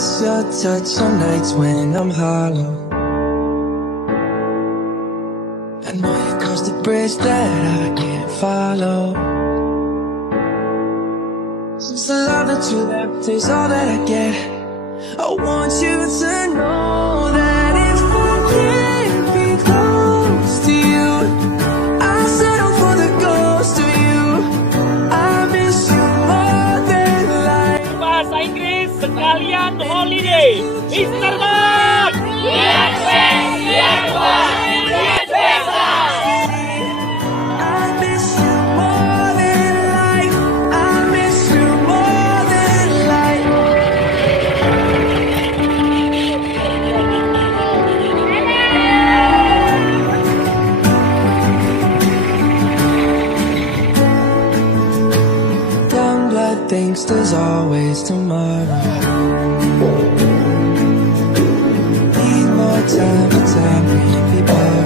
miss your touch on nights when I'm hollow. I know you crossed the bridge that I can't follow. Since the love that you left is all that I get, I want you to know that if I can't be close to you, I settle for the ghost of you. I miss you more than life. Bahasa Inggris sekalian holiday. Mr. Mark! Yes, yes, yes, yes, yes. I miss you more than life. I miss you more than life. Young blood thinks there's always tomorrow. Need more time to tell me people.